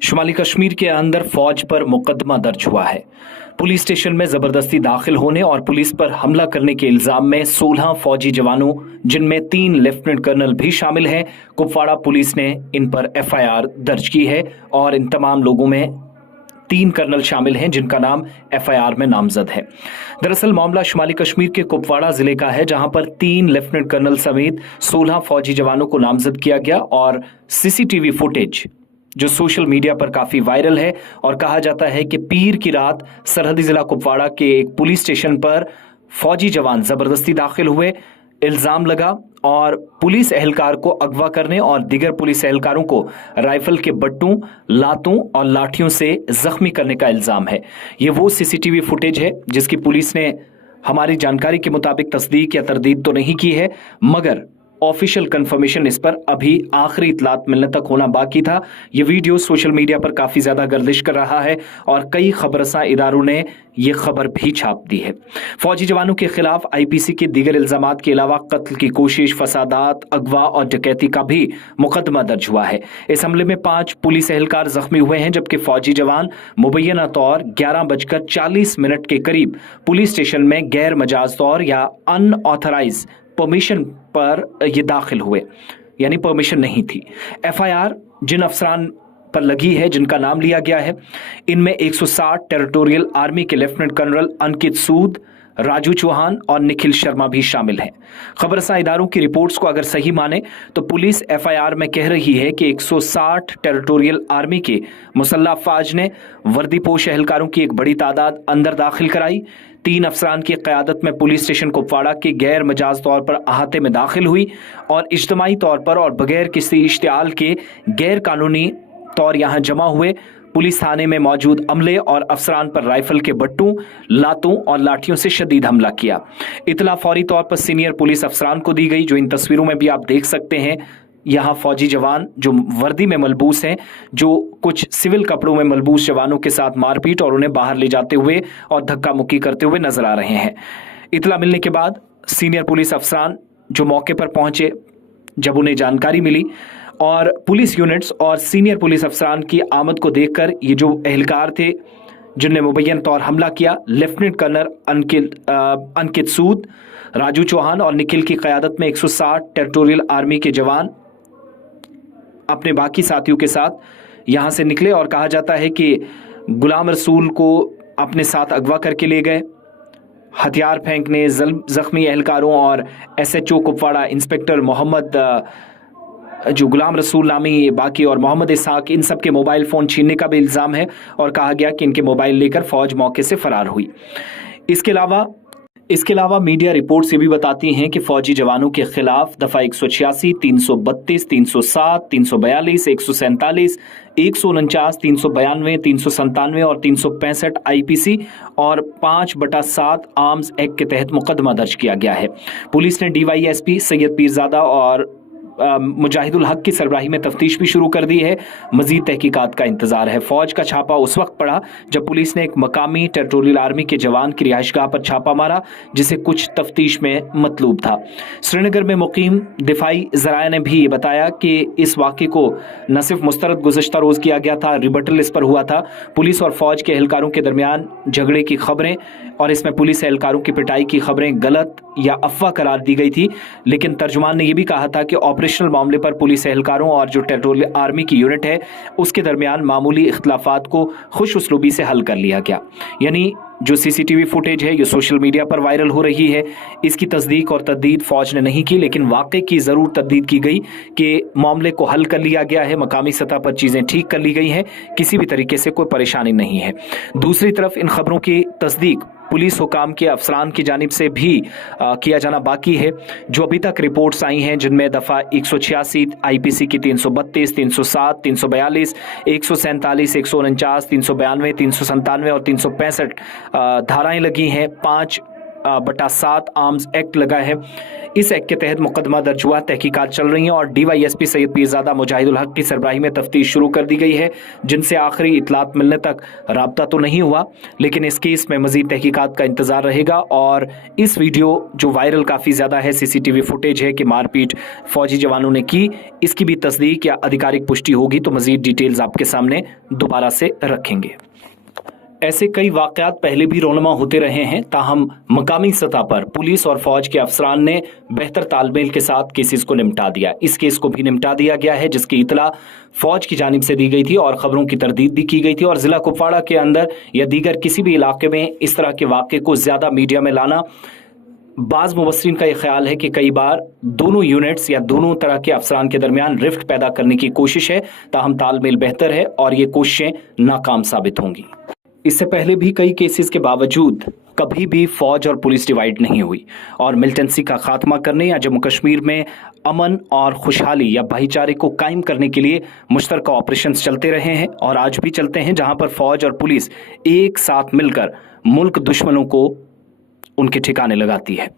शुमाली कश्मीर के अंदर फौज पर मुकदमा दर्ज हुआ है। पुलिस स्टेशन में जबरदस्ती दाखिल होने और पुलिस पर हमला करने के इल्जाम में 16 फौजी जवानों, जिनमें 3 लेफ्टिनेंट कर्नल भी शामिल हैं, कुपवाड़ा पुलिस ने इन पर एफआईआर दर्ज की है और इन तमाम लोगों में 3 कर्नल शामिल हैं जिनका नाम एफआईआर में नामजद है। दरअसल मामला शुमाली कश्मीर के कुपवाड़ा जिले का है, जहां पर 3 लेफ्टिनेंट कर्नल समेत 16 फौजी जवानों को नामजद किया गया और सीसीटीवी फुटेज जो सोशल मीडिया पर काफी वायरल है और कहा जाता है कि पीर की रात सरहदी जिला कुपवाड़ा के एक पुलिस स्टेशन पर फौजी जवान जबरदस्ती दाखिल हुए, इल्जाम लगा और पुलिस एहलकार को अगवा करने और दीगर पुलिस एहलकारों को राइफल के बट्टों, लातों और लाठियों से जख्मी करने का इल्जाम है। ये वो सीसीटीवी फुटेज है जिसकी पुलिस ने हमारी जानकारी के मुताबिक तस्दीक या तरदीद तो नहीं की है, मगर ऑफिशियल कंफर्मेशन इस पर अभी आखिरी इतलात मिलने तक होना बाकी था। ये वीडियो सोशल मीडिया पर काफी ज्यादा गर्दिश कर रहा है और कई खबरसां इदारों ने ये खबर भी छाप दी है। फौजी जवानों के खिलाफ आईपीसी के दीगर इल्जामात के अलावा कत्ल की कोशिश, फसादात, अगवा और डकैती का भी मुकदमा दर्ज हुआ है। इस हमले में 5 पुलिस एहलकार जख्मी हुए हैं, जबकि फौजी जवान मुबैना तौर 11:40 के करीब पुलिस स्टेशन में गैर मजाज तौर या अनऑथराइज परमिशन पर ये दाखिल हुए, यानी परमिशन नहीं थी। एफआईआर जिन अफसरान पर लगी है, जिनका नाम लिया गया है, इनमें 160 टेरिटोरियल आर्मी के लेफ्टिनेंट कर्नल अंकित सूद, राजू चौहान और निखिल शर्मा भी शामिल हैं। खबरसां इदारों की रिपोर्ट्स को अगर सही माने तो पुलिस एफआईआर में कह रही है कि 160 टेरिटोरियल आर्मी के मुसल्लह अफवाज ने वर्दीपोश एहलकारों की एक बड़ी तादाद अंदर दाखिल कराई। 3 अफसरान की क़यादत में पुलिस स्टेशन कुपवाड़ा के गैर मजाज तौर पर अहाते में दाखिल हुई और इज्तमाई तौर पर और बगैर किसी इश्तियाल के गैर कानूनी तौर यहाँ जमा हुए। पुलिस थाने में मौजूद अमले और अफसरान पर राइफल के बट्टों, लातों और लाठियों से शदीद हमला किया। इतला फौरी तौर पर सीनियर पुलिस अफसरान को दी गई, जो इन तस्वीरों में भी आप देख सकते हैं। यहाँ फौजी जवान जो वर्दी में मलबूस हैं, जो कुछ सिविल कपड़ों में मलबूस जवानों के साथ मारपीट और उन्हें बाहर ले जाते हुए और धक्का मुक्की करते हुए नजर आ रहे हैं। इतला मिलने के बाद सीनियर पुलिस अफसरान जो मौके पर पहुंचे, जब उन्हें जानकारी मिली और पुलिस यूनिट्स और सीनियर पुलिस अफसरान की आमद को देखकर ये जो एहलकार थे जिनने मुबैयन तौर हमला किया, लेफ्टिनेंट कर्नल अंकित सूद, राजू चौहान और निखिल की क़यादत में 160 टेरिटोरियल आर्मी के जवान अपने बाकी साथियों के साथ यहाँ से निकले और कहा जाता है कि गुलाम रसूल को अपने साथ अगवा करके ले गए। हथियार फेंकने, जख्मी एहलकारों और एसएचओ कुपवाड़ा इंस्पेक्टर मोहम्मद जो गुलाम रसूल नामी बाकी और मोहम्मद इसहाक, इन सब के मोबाइल फ़ोन छीनने का भी इल्ज़ाम है और कहा गया कि इनके मोबाइल लेकर फ़ौज मौके से फरार हुई। इसके अलावा मीडिया रिपोर्ट से भी बताती हैं कि फौजी जवानों के खिलाफ दफा 186, 332, 307, 342, 147, 149, 392, 397 और 365 आईपीसी और 5/7 आर्म्स एक्ट के तहत मुकदमा दर्ज किया गया है। पुलिस ने डीवाईएसपी सैयद पीरजादा और मुजाहिदुल हक की सरबराही में तफ्तीश भी शुरू कर दी है। मजीद तहकीकात का इंतजार है। फौज का छापा उस वक्त पड़ा जब पुलिस ने एक मकामी टेरिटोरियल आर्मी के जवान की रिहाइशगाह पर छापा मारा, जिसे कुछ तफ्तीश में मतलूब था। श्रीनगर में मुकीम दिफाई ज़राया ने भी ये बताया कि इस वाक़े को न सिर्फ मुस्तरद गुज़श्ता रोज़ किया गया था, रिबटल इस पर हुआ था। पुलिस और फौज के एहलकारों के दरमियान झगड़े की खबरें और इसमें पुलिस एहलकारों की पिटाई की खबरें गलत या अफवाह करार दी गई थी, लेकिन तर्जुमान ने यह भी कहा था कि ऑपरेशनल मामले पर पुलिस एहलकारों और जो टेरिटोरियल आर्मी की यूनिट है उसके दरमियान मामूली इख्तलाफात को खुश उसलूबी से हल कर लिया गया। यानी जो सीसीटीवी फुटेज है, ये सोशल मीडिया पर वायरल हो रही है, इसकी तस्दीक और तददीद फौज ने नहीं की, लेकिन वाक़े की ज़रूर तददीद की गई कि मामले को हल कर लिया गया है, मकामी सतह पर चीज़ें ठीक कर ली गई हैं, किसी भी तरीके से कोई परेशानी नहीं है। दूसरी तरफ इन खबरों की तस्दीक पुलिस हुकाम के अफसरान की जानिब से भी किया जाना बाकी है। जो अभी तक रिपोर्ट्स आई हैं, जिनमें दफ़ा 186 आईपीसी की 332, 307, 342, 147, 149, 392, 397 और 365 धाराएं लगी हैं। 5 1/7 आर्म्स एक्ट लगा है। इस एक्ट के तहत मुकदमा दर्ज हुआ, तहकीकात चल रही हैं और DYSP सैयद पीरजादा मुजाहिदुल हक की सरबराही में तफ्तीश शुरू कर दी गई है, जिनसे आखिरी इतलात मिलने तक राब्ता तो नहीं हुआ, लेकिन इस केस में मजीद तहकीकात का इंतजार रहेगा। और इस वीडियो जो वायरल काफ़ी ज़्यादा है, CCTV फुटेज है कि मारपीट फौजी जवानों ने की, इसकी भी तस्दीक या आधिकारिक पुष्टि होगी तो मजीद डिटेल्स आपके सामने दोबारा से रखेंगे। ऐसे कई वाकयात पहले भी रोनमा होते रहे हैं, ताहम मकामी सतह पर पुलिस और फौज के अफसरान ने बेहतर तालमेल के साथ केसेस को निपटा दिया। इस केस को भी निपटा दिया गया है, जिसकी इतला फौज की जानिब से दी गई थी और खबरों की तरदीद भी की गई थी। और जिला कुपवाड़ा के अंदर या दीगर किसी भी इलाके में इस तरह के वाक़े को ज़्यादा मीडिया में लाना, बाज़ मुबस्सिरीन का यह ख्याल है कि कई बार दोनों यूनिट्स या दोनों तरह के अफसरान के दरमियान रिफ्ट पैदा करने की कोशिश है, ताहम तालमेल बेहतर है और ये कोशिशें नाकाम साबित होंगी। इससे पहले भी कई केसेस के बावजूद कभी भी फौज और पुलिस डिवाइड नहीं हुई और मिलिटेंसी का खात्मा करने या जम्मू कश्मीर में अमन और खुशहाली या भाईचारे को कायम करने के लिए मुश्तरका ऑपरेशंस चलते रहे हैं और आज भी चलते हैं, जहां पर फौज और पुलिस एक साथ मिलकर मुल्क दुश्मनों को उनके ठिकाने लगाती है।